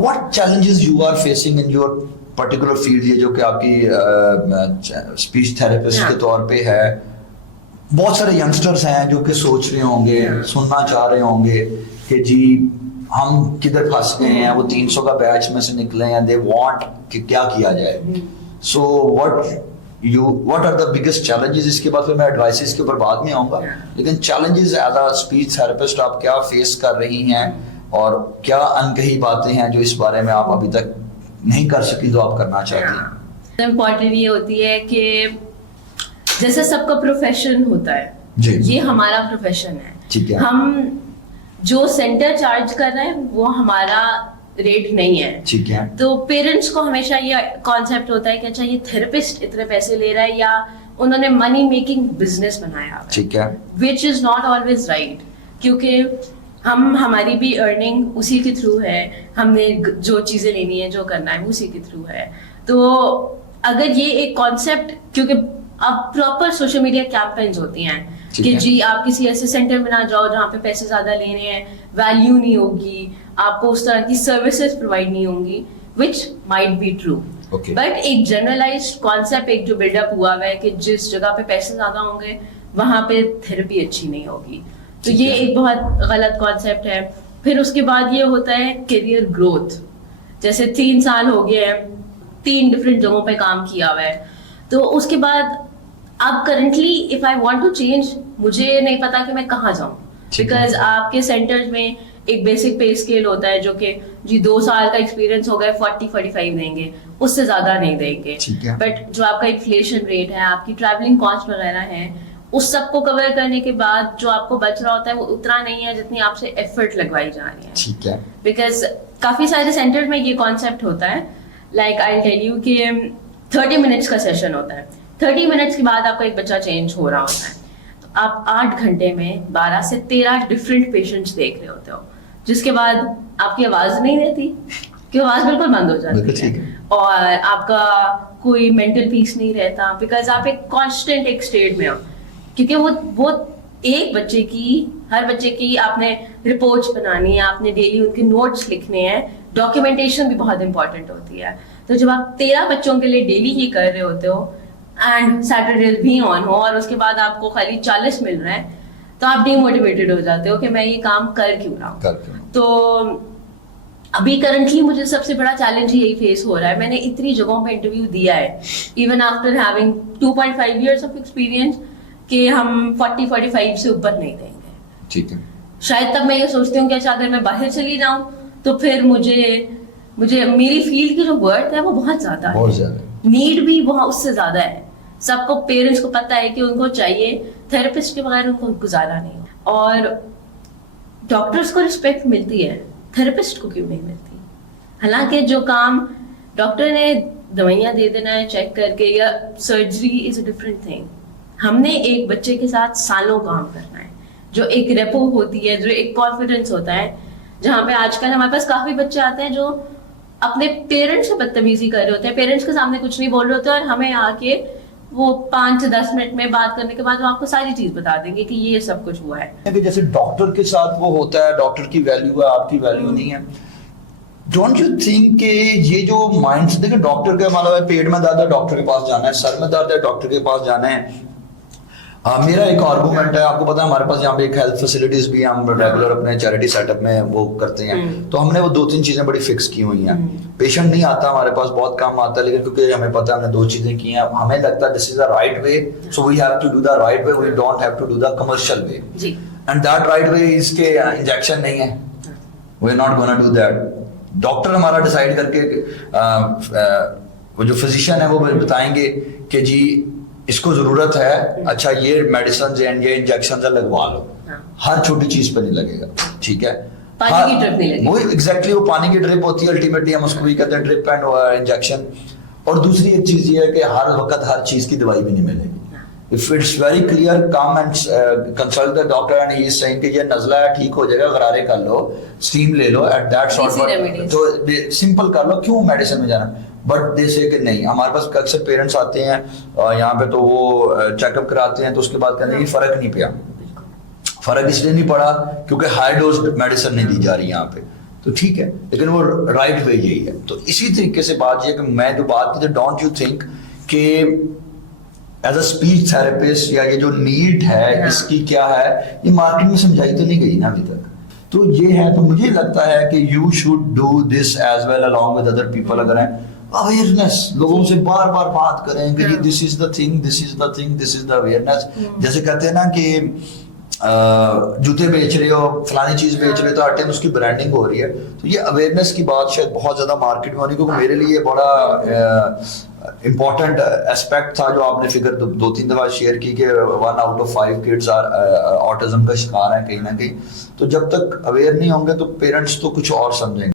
What challenges you are facing in your particular field, یہ جو کہ آپ کی اسپیچ تھراپسٹ کے طور پہ ہے. بہت سارے ینگسٹرس ہیں جو کہ سوچ رہے ہوں گے, سننا چاہ رہے ہوں گے کہ جی ہم کدھر پھنس گئے ہیں, وہ 300 کا بیچ میں سے نکلے ہیں, دے وانٹ کہ کیا کیا جائے. سو what are the biggest challenges, اس کے بعد پھر میں ایڈوائسز کے اوپر بعد میں آؤں گا, لیکن challenges as a speech therapist آپ کیا فیس کر رہی ہیں اور کیا انکہی باتیں ہیں جو اس بارے میں آپ ابھی تک نہیں کر سکی جو آپ کرنا چاہتی ہیں. امپورٹنٹ یہ ہوتی ہے کہ جیسے سب کا پروفیشن ہوتا ہے, یہ ہمارا پروفیشن ہے. ٹھیک ہے, ہم جو سینٹر چارج کر رہے ہیں وہ ہمارا ریٹ نہیں ہے. ٹھیک ہے, تو پیرنٹس کو ہمیشہ یہ کانسیپٹ ہوتا ہے کہ اچھا یہ تھراپسٹ اتنے پیسے لے رہا ہے یا انہوں نے منی میکنگ بزنس بنایا ہے. ٹھیک ہے, وچ از ناٹ آلویز رائٹ, کیونکہ ہماری بھی ارننگ اسی کے تھرو ہے, ہم نے جو چیزیں لینی ہے جو کرنا ہے اسی کے تھرو ہے. تو اگر یہ ایک کانسیپٹ, کیونکہ اب پراپر سوشل میڈیا کیمپینز ہوتی ہیں کہ جی آپ کسی ایسے سینٹر میں نہ جاؤ جہاں پہ پیسے زیادہ لینے ہیں, ویلیو نہیں ہوگی, آپ کو اس طرح کی سروسز پرووائڈ نہیں ہوں گی, which might be true. But ایک جنرلائزڈ کانسیپٹ ایک جو بلڈ اپ ہوا ہوا ہے کہ جس جگہ پہ پیسے زیادہ ہوں گے وہاں پہ تھراپی اچھی نہیں ہوگی, تو یہ ایک بہت غلط کانسیپٹ ہے. پھر اس کے بعد یہ ہوتا ہے کیریئر گروتھ. جیسے 3 سال ہو گئے ہیں, 3 ڈفرینٹ جگہوں پہ کام کیا ہوا ہے, تو اس کے بعد اب currently if I want to change, مجھے نہیں پتا کہ میں کہاں جاؤں, بیکاز آپ کے سینٹرز میں ایک بیسک پے اسکیل ہوتا ہے جو کہ جی 2 سال کا ایکسپیرینس ہو گئے 40-45 دیں گے, اس سے زیادہ نہیں دیں گے. بٹ جو آپ کا انفلیشن ریٹ ہے, آپ کی ٹریولنگ کاسٹ وغیرہ ہے, اس سب کو کور کرنے کے بعد جو آپ کو بچ رہا ہوتا ہے وہ اتنا نہیں ہے جتنی آپ سے ایفرٹ لگوائی جا رہی ہے. ٹھیک ہے, بیکاز کافی سارے سینٹر میں یہ کانسیپٹ ہوتا ہے, لائک آئی ٹیل یو کہ 30 منٹس کا سیشن ہوتا ہے, 30 منٹس کے بعد آپ کا ایک بچہ چینج ہو رہا ہوتا ہے, تو آپ 8 گھنٹے میں 12 سے 13 ڈفرینٹ پیشنٹس دیکھ رہے ہوتے ہو, جس کے بعد آپ کی آواز نہیں رہتی, کہ آواز بالکل بند ہو جاتی ہے, اور آپ کا کوئی مینٹل پیس نہیں رہتا, بیکاز آپ ایک کانسٹنٹ ایک اسٹیٹ میں ہو, کیونکہ وہ ایک بچے کی, ہر بچے کی آپ نے رپورٹس بنانی ہے, آپ نے ڈیلی ان کے نوٹس لکھنے ہیں, ڈاکیومنٹیشن بھی بہت امپورٹنٹ ہوتی ہے. تو جب آپ 13 بچوں کے لیے ڈیلی ہی کر رہے ہوتے ہو اینڈ سیٹرڈے بھی آن ہو, اور اس کے بعد آپ کو خالی 40 مل رہے ہیں, تو آپ ڈی موٹیویٹڈ ہو جاتے ہو کہ میں یہ کام کر کیوں رہا ہوں. تو ابھی کرنٹلی مجھے سب سے بڑا چیلنج یہی فیس ہو رہا ہے. میں نے اتنی جگہوں پہ انٹرویو دیا ہے, even after having 2.5 years of experience, کہ ہم 40-45 سے اوپر نہیں دیں گے. ٹھیک ہے, شاید تب میں یہ سوچتی ہوں کہ اچھا اگر میں باہر چلی جاؤں تو پھر مجھے میری فیلڈ کی جو ورتھ ہے وہ بہت زیادہ ہے, نیڈ بھی وہاں اس سے زیادہ ہے. سب کو پیرنٹس کو پتہ ہے کہ ان کو چاہیے, تھراپسٹ کے بغیر ان کو گزارا نہیں. اور ڈاکٹرس کو رسپیکٹ ملتی ہے, تھراپسٹ کو کیوں نہیں ملتی؟ حالانکہ جو کام ڈاکٹر نے دوائیاں دے دینا ہے چیک کر کے, یا surgery is a different thing. ہم نے ایک بچے کے ساتھ سالوں کام کرنا ہے, جو ایک ریپو ہوتی ہے, جو ایک کانفیڈنس ہوتا ہے, جہاں پہ آج کل ہمارے پاس کافی بچے آتے ہیں جو اپنے پیرنٹس سے بدتمیزی کر رہے ہوتے ہیں, پیرنٹس کے سامنے کچھ نہیں بول رہے ہوتے, اور ہمیں آ کے وہ 5 سے 10 منٹ میں بات کرنے کے بعد وہ آپ کو ساری چیز بتا دیں گے کہ یہ سب کچھ ہوا ہے. جیسے ڈاکٹر کے ساتھ وہ ہوتا ہے, ڈاکٹر کی ویلیو ہے, آپ کی ویلیو نہیں ہے. ڈونٹ یو تھنک کہ یہ جو مائنڈ سے, دیکھیں ڈاکٹر کا مطلب ہے پیٹ میں درد ہے ڈاکٹر کے پاس جانا ہے, سر میں درد ہے ڈاکٹر کے پاس جانا ہے. میرا ایک آرگومنٹ ہے, آپ کو پتا ہے ہمارے پاس یہاں پہ ایک ہیلتھ فیسلٹیز بھی ہم ریگولر اپنے چیریٹی سیٹ اپ میں وہ کرتے ہیں, تو ہم نے وہ 2-3 چیزیں بڑی فکس کی ہوئی ہیں. پیشنٹ نہیں آتا ہمارے پاس, بہت کم آتا ہے, لیکن کیونکہ ہمیں پتا ہے ہم نے 2 چیزیں کی ہیں, ہمیں لگتا ہے this is the right way, so we have to do the right way, we don't have to do the commercial way. And that right way is کے انجیکشن نہیں ہے, we are not gonna do that. Doctor ہمارا decide کر کے, وہ جو physician ہے وہ بتائیں گے کہ جی اس کو ضرورت ہے, اچھا یہ میڈیسنز ہیں, یہ انجیکشنز لگوا لو. ہر چھوٹی چیز پہ نہیں لگے گا, ٹھیک ہے, پانی کی ڈرپ نہیں لگے, وہ ایگزیکٹلی وہ پانی کی ڈرپ ہوتی ہے, الٹیمیٹلی ہم اس کو بھی کہتے ہیں ڈرپ اینڈ انجیکشن. اور دوسری ایک چیز یہ ہے کہ ہر وقت ہر چیز کی دوائی بھی نہیں ملے گی. If it's very clear, come and consult the doctor and he is saying کہ یہ نزلہ ہے, ٹھیک ہو جائے گا, غرارے کر لو, اسٹیم لے لو, at that sort, تو سمپل کر لو, کیوں میڈیسن میں جانا. بٹ دے سے کہ نہیں, ہمارے پاس اکثر پیرنٹس آتے ہیں یہاں پہ تو وہ چیک اپ کراتے ہیں, تو اس کے بعد کہتے ہیں کہ فرق نہیں پیا. فرق اس لیے نہیں پڑا کیونکہ ہائی ڈوز میڈیسن نہیں دی جا رہی یہاں پہ. تو ٹھیک ہے, لیکن وہ رائٹ وے یہی ہے. تو اسی طریقے سے بات یہ کہ میں جو بات کی تھی, ڈونٹ یو تھنک کہ ایز اے اسپیچ تھراپسٹ یا یہ جو نیڈ ہے اس کی کیا ہے, یہ مارکیٹ میں سمجھائی تو نہیں گئی نا ابھی تک. تو یہ ہے, تو مجھے لگتا ہے کہ you should do this as well along with other people. اگر ہیں اویئرنیس, لوگوں سے بار بار بات کریں کہ this is the thing, this is the thing, this is the awareness. جیسے کہتے ہیں نا کہ جوتے بیچ رہے ہو, فلانی چیز بیچ رہے تو ہر ٹائم اس کی برانڈنگ ہو رہی ہے. تو یہ اویئرنیس کی بات شاید بہت زیادہ مارکیٹ میں ہونی, کیونکہ میرے لیے بڑا امپورٹنٹ اسپیکٹ تھا جو آپ نے فگر 2-3 دفعہ شیئر کی کہ 1 out of 5 kids آٹزم کا شکار ہیں کہیں نہ کہیں. تو جب تک اویئر نہیں ہوں گے تو پیرنٹس تو کچھ اور سمجھیں گے.